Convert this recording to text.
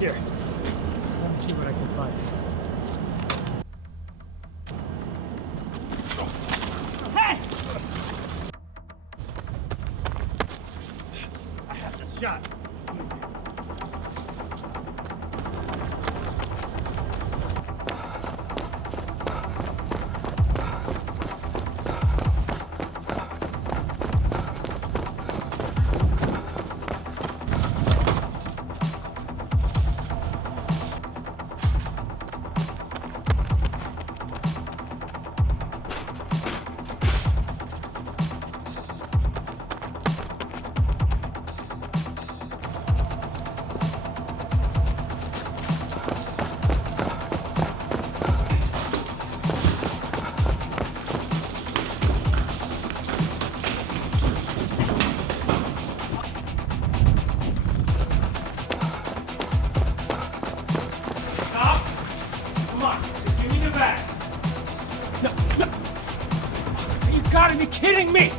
Here. Let me see what I can find. Hey! I have the shot. You gotta be kidding me!